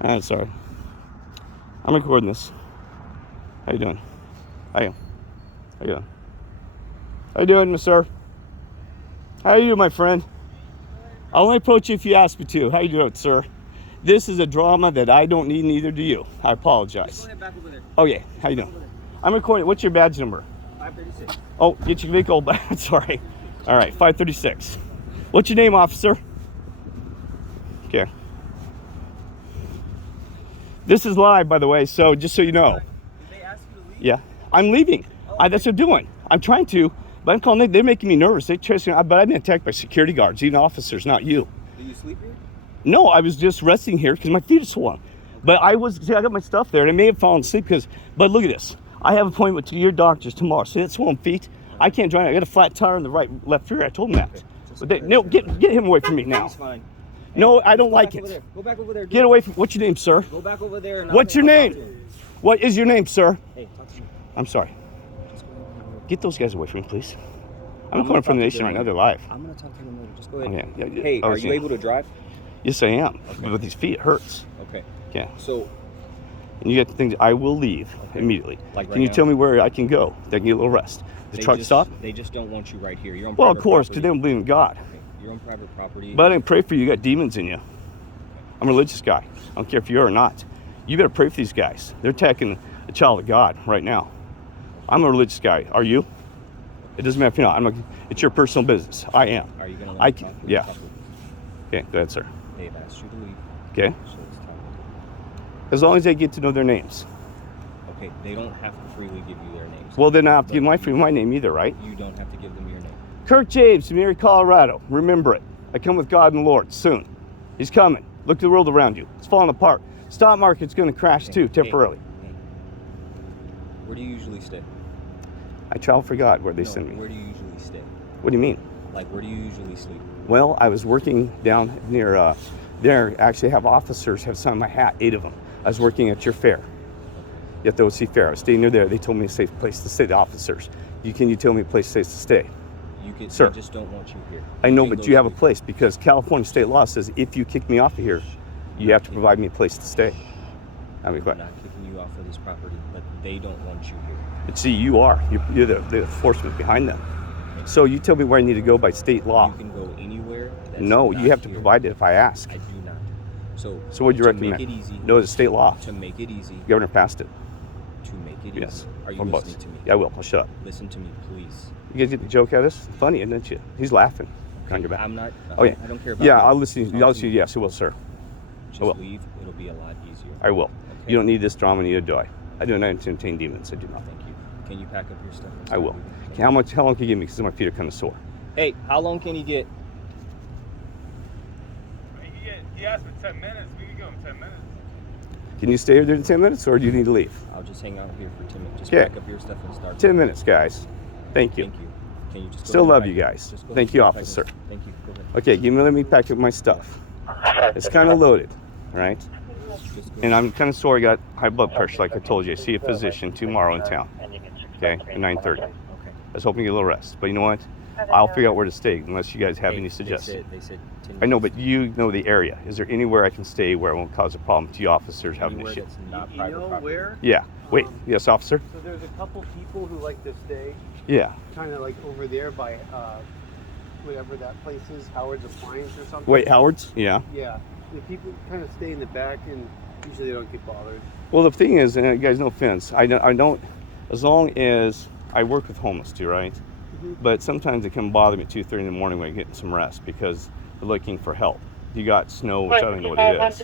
I'm sorry. I'm recording this. How you doing? How you? How you doing? How you doing, mister? How are you, my friend? I'll only approach you if you ask me to. How you doing, sir? This is a drama that I don't need, neither do you. I apologize. Just go ahead back over there. Oh, yeah. How you doing? I'm recording. What's your badge number? 536. Oh, get your vehicle back. Sorry. All right, 536. What's your name, officer? Okay. This is live, by the way, so just so you know. Did they ask you to leave? Yeah, I'm leaving. That's what I'm doing. I'm trying to, but I'm calling. They're making me nervous. They chasing me, but I've been attacked by security guards, even officers, not you. Do you sleep here? No, I was just resting here because my feet are swollen. But I got my stuff there, and I may have fallen asleep but look at this. I have an appointment to your doctors tomorrow. See that swollen feet? I can't drive. I got a flat tire on the left rear. I told them that. Okay. But no, get him away from me now. He's fine. No, I don't like it. Go back over there. Get away from. What's your name, sir? Go back over there. And What's your name? What is your name, sir? Hey, talk to me. I'm sorry. Just go ahead. Get those guys away from me, please. I'm calling from the nation right now. They're live. I'm gonna talk to them later. Just go ahead. Okay. Yeah, Hey, are you able to drive? Yes, I am. Okay. With these feet, it hurts. Okay. Yeah. So. And you got things. I will leave immediately. Like can you tell me where I can go? That I can get a little rest. The truck stop? They just don't want you right here. You're on. Well, of private course, property. because they don't believe in God. Okay. You're on private property. But I didn't pray for you. You got demons in you. I'm a religious guy. I don't care if you are or not. You better pray for these guys. They're attacking a child of God right now. I'm a religious guy. Are you? It doesn't matter if you're not. It's your personal business. I am. Are you gonna let me talk? Yeah. Okay, go ahead, sir. They've asked you to leave. Okay. So it's time. As long as they get to know their names. Okay, they don't have to freely give you their names. Well, then I have to give my name either, right? You don't have to give them your name. Kirk James from Erie, Colorado. Remember it. I come with God and the Lord soon. He's coming. Look at the world around you. It's falling apart. Stock market's going to crash too, temporarily. Hey. Where do you usually stay? I travel for God where they send me. Where do you usually stay? What do you mean? Like, where do you usually sleep? Well, I was working down near there. Actually, have officers have some on my hat, 8 of them. I was working at your fair. At the OC Fair. I was staying near there. They told me a safe place to stay, the officers. Can you tell me a place safe to stay? Sir. They just don't want you here. I know, but you have a place because California state law says if you kick me off of here, you have to provide me a place to stay. I mean, I'm not kicking you off of this property, but they don't want you here. But see, you are. You're the enforcement behind them. So you tell me where I need to go by state law. You can go anywhere. No, you have to provide it if I ask. I do not. So what do you recommend? To make it easy. No, it's state law. To make it easy. The governor passed it. To make it Yes. easy. Are you From listening bus. to me? Yeah, I will. I'll shut up. Listen to me, please. You guys get the joke out of this? Funny, isn't it? He's laughing on your back. I'm not. Oh yeah. I don't care about. Yeah, that. I'll listen. Yes, I will, sir. Just I will. leave. It'll be a lot easier. I will. Okay. You don't need this drama, neither do I. I do not entertain demons. I do not. Thank you. Can you pack up your stuff? I will. Okay, how long can you give me? Because my feet are kind of sore. Hey, how long can you get? He asked for 10 minutes. We can go in 10 minutes. Can you stay here in 10 minutes, or do you need to leave? I'll just hang out here for 10 minutes. Just Okay. pack up your stuff and start. 10 minutes, guys. Thank you. Thank you. Can you just go Still ahead and love pack you it? guys. Just go Thank ahead you, and pack officer. it. Thank you. Go ahead. Okay, let me pack up my stuff. It's kind of loaded, right? Just go And I'm kind of sore. I got high blood pressure, like I told you. I see a physician tomorrow in town. Okay, at 9:30. Okay. I was hoping to get a little rest, but you know what? I'll figure out where to stay unless you guys have any suggestions. They said 10 I know, minutes. but you know the area. Is there anywhere I can stay where it won't cause a problem to you officers having Anywhere issue? that's not You private know property. where? Yeah. Wait. Yes, officer? So there's a couple people who like to stay Yeah. kind of like over there by whatever that place is, Howard's Appliance or something. Wait, Howard's? Yeah. Yeah. The people kind of stay in the back and usually they don't get bothered. Well, the thing is, and guys, no offense, I don't, as long as I work with homeless too, right? Mm-hmm. But sometimes they come bother me at 2:30 in the morning when I'm getting some rest because they're looking for help. You got snow, which I don't know what it is.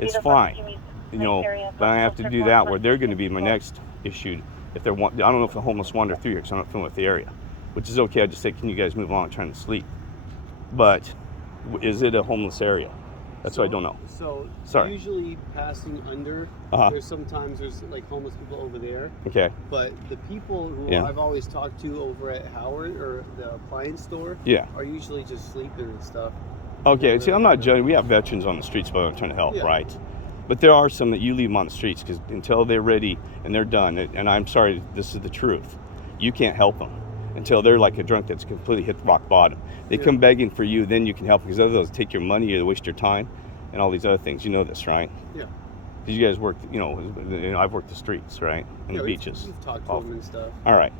It's fine, you know, but I have to do that where they're going to be my next issue. If they're, I don't know if the homeless wander through here because I'm not familiar with the area, which is okay. I just say, can you guys move on? I'm trying to sleep. But is it a homeless area? That's what I don't know. So Sorry. usually passing under, there's sometimes there's like homeless people over there. Okay. But the people who I've always talked to over at Howard or the appliance store are usually just sleeping and stuff. Okay, see, I'm not judging. We have veterans on the streets, but I'm trying to help, right? But there are some that you leave them on the streets because until they're ready and they're done, and I'm sorry, this is the truth, you can't help them until they're like a drunk that's completely hit rock bottom. They come begging for you, then you can help them because otherwise take your money or waste your time and all these other things. You know this, right? Yeah. Because you guys work, I've worked the streets, right? And the beaches. We've talked to them and stuff. All right.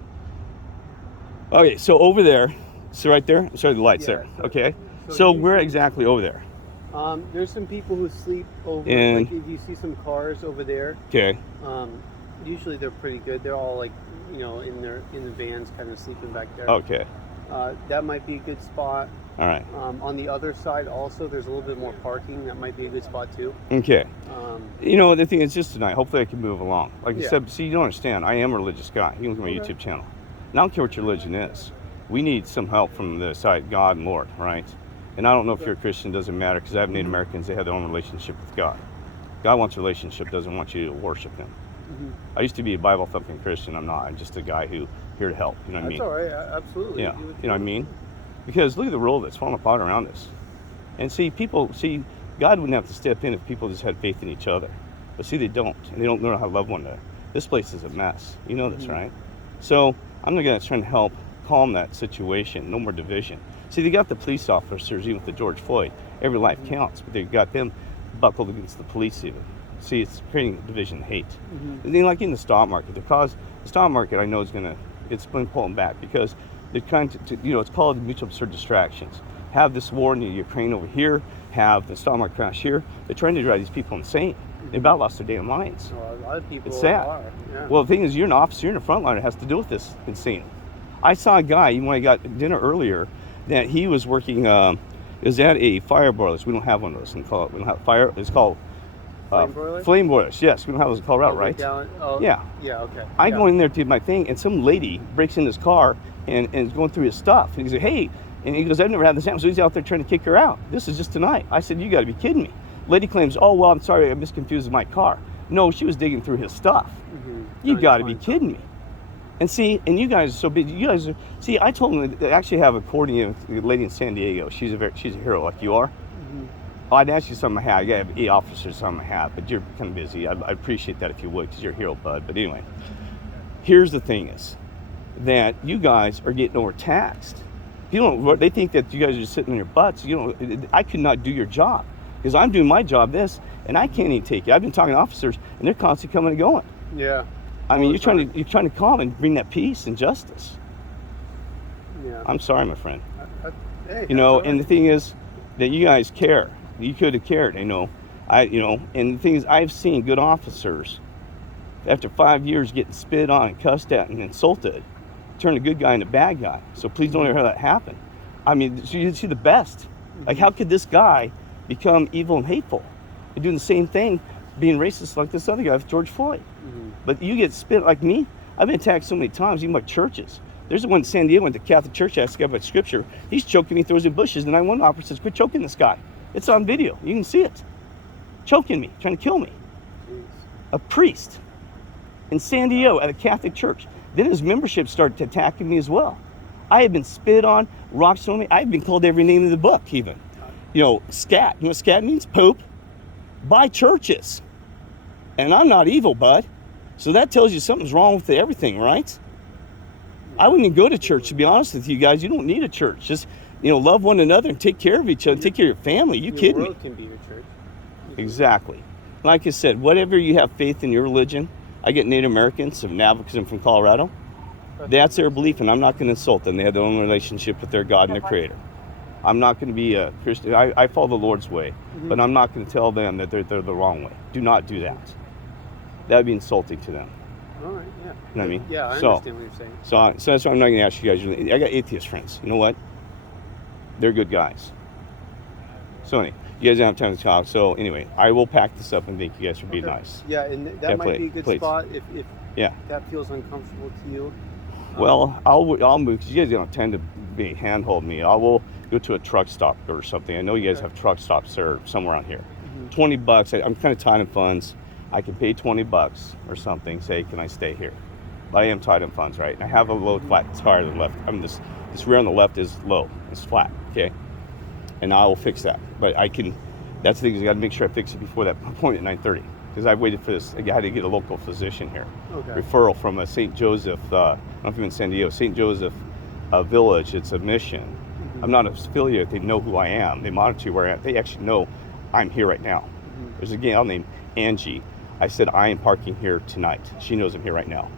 Okay, so over there, so right there, sorry, the light's there. Okay. So we're exactly over there. There's some people who sleep over, and, like if you see some cars over there. Okay. Usually they're pretty good. They're all like, in the vans kind of sleeping back there. Okay. That might be a good spot. All right. On the other side also, there's a little bit more parking. That might be a good spot too. Okay. The thing is just tonight, hopefully I can move along. Like I said, see, you don't understand. I am a religious guy. You can look at my YouTube channel. And I don't care what your religion is. We need some help from the side, God and Lord, right? And I don't know if you're a Christian, doesn't matter, because I have Native Americans, they have their own relationship with God. God wants a relationship, doesn't want you to worship Him. I used to be a Bible thumping Christian. I'm not. I'm just a guy who here to help. You know what I mean? That's all right. Absolutely. Yeah. You know what I mean? Because look at the world that's falling apart around us. And God wouldn't have to step in if people just had faith in each other. But see, they don't. And they don't know how to love one another. This place is a mess. You know this, right? So I'm going to try and help calm that situation. No more division. See, they got the police officers, even with the George Floyd. Every life counts, but they got them buckled against the police even. See, it's creating division and hate. And then like in the stock market, the stock market I know it's been pulling back because they're trying to it's called mutual absurd distractions. Have this war in the Ukraine over here, have the stock market crash here. They're trying to drive these people insane. They about lost their damn minds. Well, a lot of people it's sad. are. Yeah. Well, the thing is, you're an officer, you're in a front line that has to deal with this insane. I saw a guy, even when I got dinner earlier, that he was working, is at a fire boilers. We don't have one of those. We don't have fire. It's called flame boilers? Flame boilers, yes. We don't have those in Colorado, right? Yeah. Yeah, okay. I go in there to do my thing, and some lady breaks in his car and is going through his stuff. And he said, hey, and he goes, I've never had this happen. So he's out there trying to kick her out. This is just tonight. I said, you got to be kidding me. Lady claims, oh, well, I'm sorry, I misconfused my car. No, she was digging through his stuff. You got to be kidding me. And see, and you guys are so busy. You guys are, see, I told them to actually have a coordinator with a lady in San Diego. She's a hero like you are. I'd ask you something I have. You have 8 officers, something I have, but you're kind of busy. I appreciate that if you would, because you're a hero, bud. But anyway, here's the thing is that you guys are getting overtaxed. They think that you guys are just sitting on your butts. I could not do your job because I'm doing my job and I can't even take it. I've been talking to officers, and they're constantly coming and going. Yeah. I mean, you're trying to calm and bring that peace and justice. Yeah. I'm sorry, my friend. Hey, and the thing is that you guys care. You could have cared, and the thing is, I've seen good officers after 5 years getting spit on and cussed at and insulted, turn a good guy into a bad guy. So please don't ever have that happen. I mean, you see the best. Like, how could this guy become evil and hateful and doing the same thing, being racist like this other guy with George Floyd? But you get spit like me. I've been attacked so many times, even by churches. There's the one in San Diego, went to Catholic church, asked about scripture. He's choking me, throws in bushes, and 911 officer says, quit choking this guy. It's on video. You can see it. Choking me, trying to kill me. Jeez. A priest in San Diego at a Catholic church. Then his membership started attacking me as well. I have been spit on, rocks thrown me. I've been called every name in the book, even. Scat. You know what scat means? Poop. By churches. And I'm not evil, bud. So that tells you something's wrong with everything, right? I wouldn't even go to church, to be honest with you guys. You don't need a church. Just, love one another and take care of each other. Take care of your family. You kidding me? Your world can be your church. Exactly. Like I said, whatever you have faith in your religion, I get Native Americans of Navajo because I'm from Colorado. That's their belief, and I'm not going to insult them. They have their own relationship with their God and their Creator. I'm not going to be a Christian. I follow the Lord's way, but I'm not going to tell them that they're the wrong way. Do not do that. That would be insulting to them. All right, yeah. You know what I mean? Yeah, I understand what you're saying. So that's why I'm not going to ask you guys. I got atheist friends. You know what? They're good guys. So anyway, you guys don't have time to talk. So anyway, I will pack this up and thank you guys for being nice. Yeah, and that might be a good spot if yeah, that feels uncomfortable to you. Well, I'll move because you guys don't tend to be handhold me. I will go to a truck stop or something. I know you guys have truck stops there somewhere around here. $20. I'm kind of tight in funds. I can pay $20 or something. Say, can I stay here? But I am tight in funds, right? And I have a low flat tire on the left. This rear on the left is low. It's flat, okay? And I will fix that. But I can. That's the thing. I got to make sure I fix it before that appointment at 9:30 because I waited for this. I had to get a local physician here. Okay. Referral from a St. Joseph. I don't know if you're in San Diego. St. Joseph Village. It's a mission. I'm not affiliated. They know who I am. They monitor where I am. They actually know I'm here right now. There's a gal named Angie. I said, I am parking here tonight. She knows I'm here right now.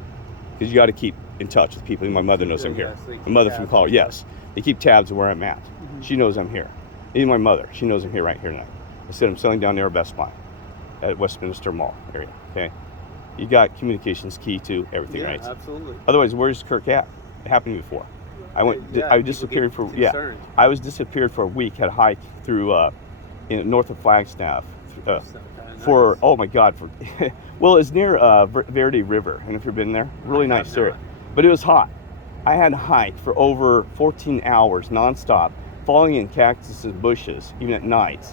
Because you got to keep in touch with people. My mother knows I'm here. My mother from college, yes. They keep tabs of where I'm at. She knows I'm here. Even my mother, she knows I'm here right here tonight. I said, I'm selling down there at Best Buy at Westminster Mall area, okay? You got communications key to everything, right? Absolutely. Otherwise, where's Kirk at? It happened to me before. I disappeared for, I was disappeared for a week, had a hike through, north of Flagstaff, for, oh my God, well, it's near Verde River, and if you've been there, really nice area. But it was hot. I had to hike for over 14 hours nonstop, falling in cactus and bushes, even at night,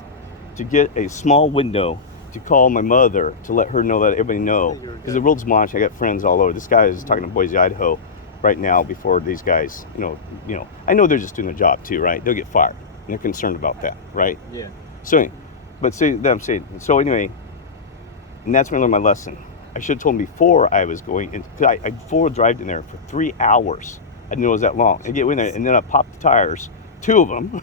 to get a small window to call my mother to let her know, that everybody know. Because the world's monitoring. I got friends all over. This guy is talking to Boise, Idaho right now before these guys, I know they're just doing their job too, right? They'll get fired. And they're concerned about that, right? Yeah. So, but see, that I'm saying, so anyway, and that's when I learned my lesson. I should have told him before I was going in, because I four-wheel drove in there for 3 hours. I didn't know it was that long. I get in there, and then I popped the tires, 2 of them,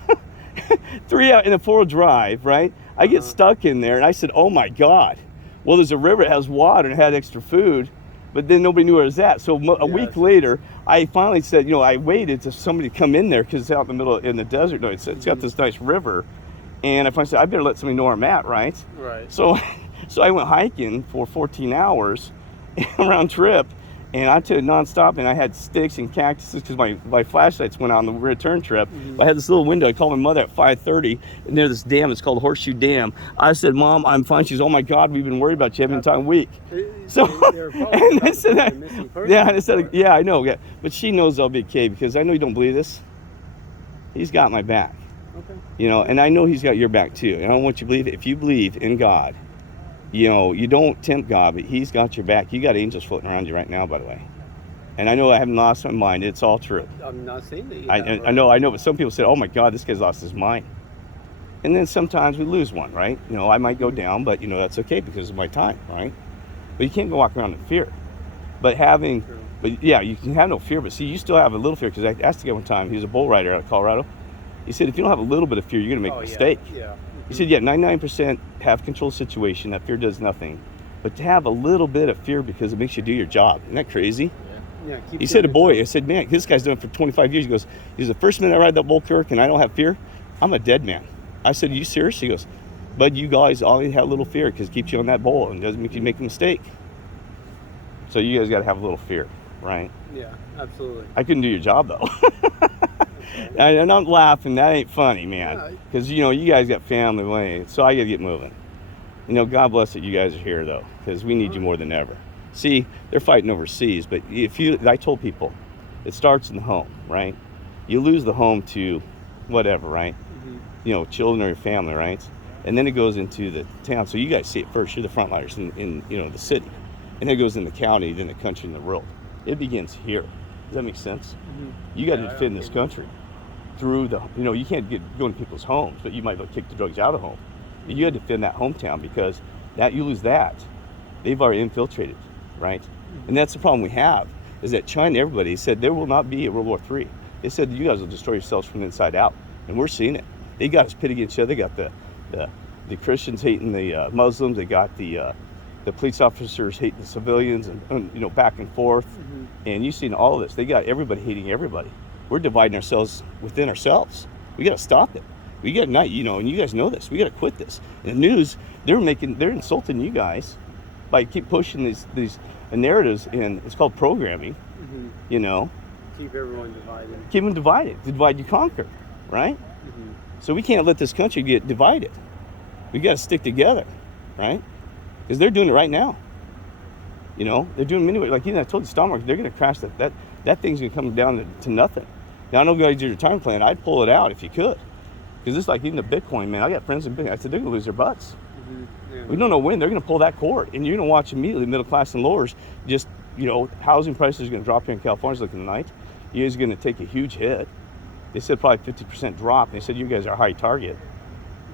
3 out in a four-wheel drive, right? I get stuck in there, and I said, oh my God. Well, there's a river that has water and had extra food, but then nobody knew where it was at. So a week later, I finally said, I waited to somebody to come in there, because it's out in the middle, in the desert. No, it's got this nice river. And I finally said, I better let somebody know where I'm at, right? Right. So I went hiking for 14 hours, round trip, and I took it nonstop, and I had sticks and cactuses because my flashlights went on the return trip. I had this little window. I called my mother at 5:30, and there's this dam. It's called Horseshoe Dam. I said, Mom, I'm fine. She's, oh my God, we've been worried about you. I've been talking week. So, and I said, yeah, I know. Yeah. But she knows I'll be okay, because I know you don't believe this. He's got my back. Okay. And I know he's got your back too. And I don't want you to believe it. If you believe in God, you don't tempt God, but he's got your back. You got angels floating around you right now, by the way. And I know I haven't lost my mind. It's all true. I'm not saying that you I know, but some people say, oh my God, this guy's lost his mind. And then sometimes we lose one, right? I might go down, but that's okay because of my time, right? But you can't go walk around in fear. But you can have no fear, but see, you still have a little fear, because I asked the guy one time, he was a bull rider out of Colorado. He said, if you don't have a little bit of fear, you're going to make a mistake. Yeah. He said, 99% have control of the situation. That fear does nothing. But to have a little bit of fear because it makes you do your job. Isn't that crazy? Yeah. He said, I said, man, this guy's done it for 25 years. He goes, the first minute I ride that bull, Kirk, and I don't have fear, I'm a dead man. I said, are you serious? He goes, bud, you guys always have a little fear because it keeps you on that bull and doesn't make you make a mistake. So you guys got to have a little fear, right? Yeah, absolutely. I couldn't do your job, though. And I'm laughing. That ain't funny, man. Because, you guys got family way, so I got to get moving. God bless that you guys are here, though, because we need you more than ever. See, they're fighting overseas, but I told people, it starts in the home, right? You lose the home to whatever, right? Mm-hmm. Children or your family, right? And then it goes into the town. So you guys see it first. You're the frontliners in the city. And then it goes in the county, then the country, and the world. It begins here. Does that make sense? Mm-hmm. You got to defend this country through the, you can't go into people's homes, but you might kick the drugs out of home. Mm-hmm. You got to defend that hometown, because you lose that, they've already infiltrated, right? Mm-hmm. And that's the problem we have, is that China, everybody said there will not be a World War III. They said you guys will destroy yourselves from the inside out, and we're seeing it. They got us pitted against each other. They got the Christians hating the Muslims. They got the police officers hating the civilians, and back and forth. Mm-hmm. And you've seen all of this. They got everybody hating everybody. We're dividing ourselves within ourselves. We got to stop it. We got to not, and you guys know this. We got to quit this. And the news, they're insulting you guys by keep pushing these narratives, and it's called programming. Mm-hmm. Keep everyone divided. Keep them divided. Divide you conquer, right? Mm-hmm. So we can't let this country get divided. We got to stick together, right? Because they're doing it right now. They're doing many ways. Like I told you, stock market, they're going to crash that thing's going to come down to nothing. Now, I know you guys do your time plan. I'd pull it out if you could. Because it's like even the Bitcoin, man. I got friends in Bitcoin. I said, they're going to lose their butts. Mm-hmm. Yeah. We don't know when. They're going to pull that cord. And you're going to watch immediately middle class and lowers. Just, housing prices are going to drop here in California looking tonight. You guys are going to take a huge hit. They said probably 50% drop. They said you guys are a high target.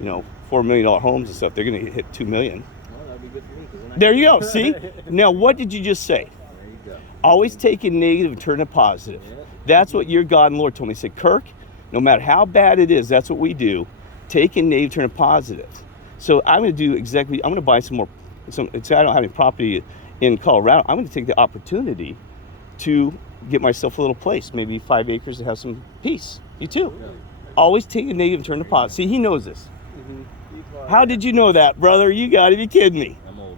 $4 million homes and stuff. They're going to hit $2 million. Well, that'd be good for me. There you go. See? Now, what did you just say? There you go. Always take a negative and turn it positive. Yeah. That's what your God and Lord told me. He said, Kirk, no matter how bad it is, that's what we do. Take a negative, turn it positive. So I'm going to do I'm going to buy some more say I don't have any property in Colorado, I'm going to take the opportunity to get myself a little place, maybe 5 acres to have some peace. You too. Yeah. Always take a negative and turn to positive. See, he knows this. Mm-hmm. How did you know that, brother? You got to be kidding me. I'm old.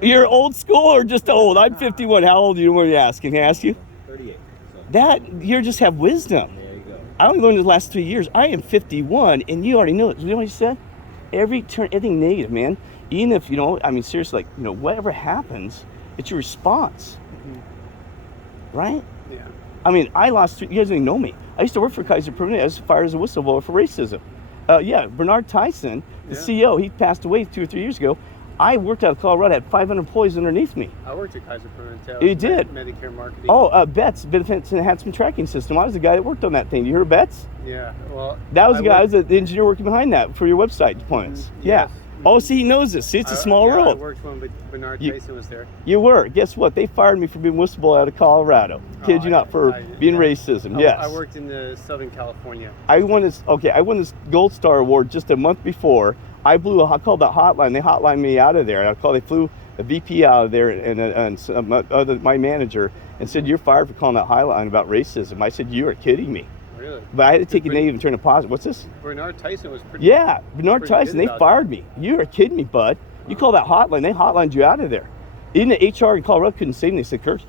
You're old school or just old? I'm 51. How old are you? What are you asking? Can I ask you? 38. So. That, you just have wisdom. There you go. I only learned in the last 3 years. I am 51, and you already know it. You know what he said? Everything negative, man. Even if, I mean, seriously, like, whatever happens, it's your response. Mm-hmm. Right? Yeah. I mean, I lost 3, you guys didn't know me. I used to work for Kaiser Permanente. I was fired as a whistleblower for racism. Bernard Tyson, the CEO, he passed away 2 or 3 years ago. I worked out of Colorado, had 500 employees underneath me. I worked at Kaiser Permanente. You did? Medicare marketing. Oh, BETS, Benefits Enhancement Tracking System. I was the guy that worked on that thing. You heard of BETS? Yeah, well. That was the guy, I was the engineer working behind that for your website deployments. Yes. Oh, see, he knows this. See, it's a small world. I worked when Bernard Tyson was there. You were. Guess what? They fired me for being whistleblower out of Colorado. Kid you not, for being racism. Yes. I worked in Southern California. I won this Gold Star Award just a month before. I called that hotline. They hotlined me out of there. They flew a VP out of there and my manager and said, "You're fired for calling that hotline about racism." I said, "You are kidding me." Really? But I had to take a negative and turn it positive. What's this? Bernard Tyson was pretty. Yeah, Bernard Tyson. They fired me. You are kidding me, bud. You call that hotline. They hotlined you out of there. Even the HR in Colorado couldn't save me. They said, "Kirk,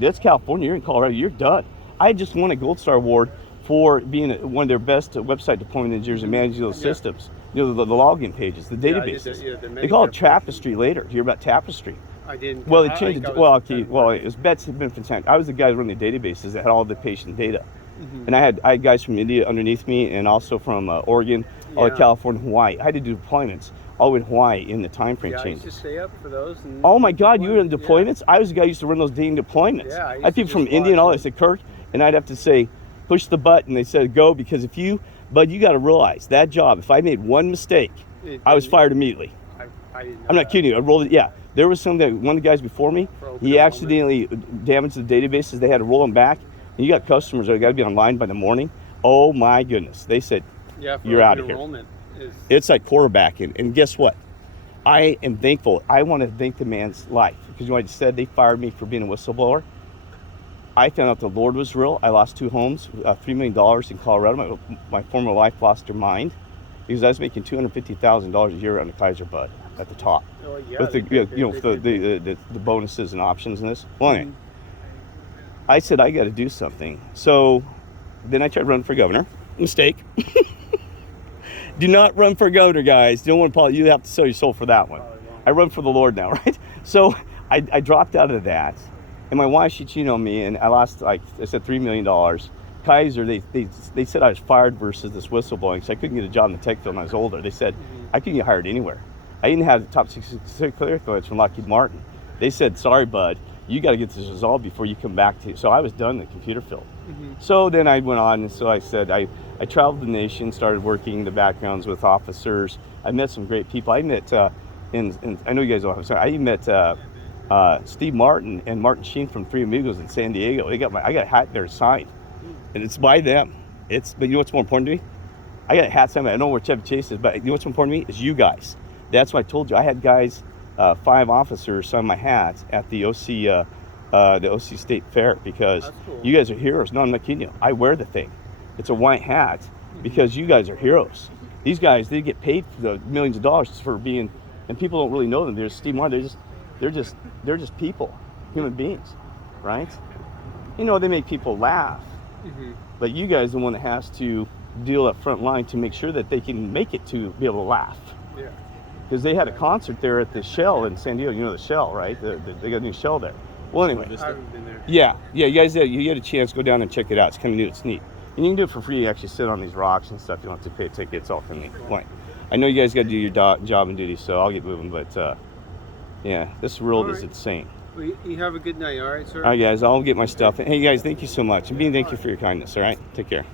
that's California. You're in Colorado. You're done." I just won a Gold Star Award for being one of their best website deployment engineers and managing those systems. The login pages, the databases. They call it Tapestry later. You hear about Tapestry? I didn't. Well, they changed it. It was BETS had been fantastic. I was the guy running the databases that had all the patient data. Mm-hmm. And I had guys from India underneath me and also from Oregon, all of California, Hawaii. I had to do deployments all in Hawaii in the time frame changes. I used to stay up for those. Oh my God, you were in deployments? I was the guy who used to run those dang deployments. Yeah, I had people from India and all that. I said, "Kirk," and I'd have to say, "Push the button." They said, "Go," because Bud, you got to realize that job, if I made one mistake, I was fired immediately. I'm not kidding you. I rolled it. Yeah. There was one of the guys before me, he accidentally damaged the databases. They had to roll them back. And you got customers that got to be online by the morning. Oh my goodness. They said, "You're out of here." It's like quarterbacking. And guess what? I am thankful. I want to thank the man's life. Because I just said they fired me for being a whistleblower. I found out the Lord was real. I lost 2 homes, $3 million in Colorado. My former wife lost her mind because I was making $250,000 a year on the Kaiser Bud at the top. Oh, yeah, with the bonuses and options and this. Well, anyway, I said I got to do something. So then I tried running for governor. Mistake. Do not run for governor, guys. You don't want to. You have to sell your soul for that one. I run for the Lord now, right? So I dropped out of that. And my wife, she cheated on me, and I lost, like I said, $3 million. Kaiser, they said I was fired versus this whistleblowing, so I couldn't get a job in the tech field when I was older. They said I couldn't get hired anywhere. I didn't have the top 6 clear clearance from Lockheed Martin. They said, "Sorry, bud, you got to get this resolved before you come back to." So I was done in the computer field. So then I went on, and so I said I traveled the nation, started working the backgrounds with officers. I met some great people. I met, and I know you guys don't have. Sorry, I met. Steve Martin and Martin Sheen from Three Amigos in San Diego. I got a hat there signed, and it's by them. But you know what's more important to me? I got a hat signed. I don't know where Chevy Chase is, but you know what's more important to me is you guys. That's what I told you. I had guys, 5 officers sign my hats at the OC State Fair because you guys are heroes. No, I'm not kidding you. I wear the thing. It's a white hat because you guys are heroes. These guys, they get paid for the millions of dollars for being, and people don't really know them. There's Steve Martin. They're just people, human beings, right? They make people laugh, but you guys are the one that has to deal up front line to make sure that they can make it to be able to laugh. Yeah. Because they had a concert there at the Shell in San Diego. You know the Shell, right? They got a new Shell there. Well, anyway. I haven't been there. Yeah. You guys, you get a chance, go down and check it out. It's kind of new. It's neat. And you can do it for free. You actually sit on these rocks and stuff. You don't have to pay a ticket. It's all from me. I know you guys got to do your job and duty, so I'll get moving. But yeah, this world is insane. Well, you have a good night, all right, sir? All right, guys, I'll get my stuff. Hey, guys, thank you so much. And thank you for your kindness, all right? Take care.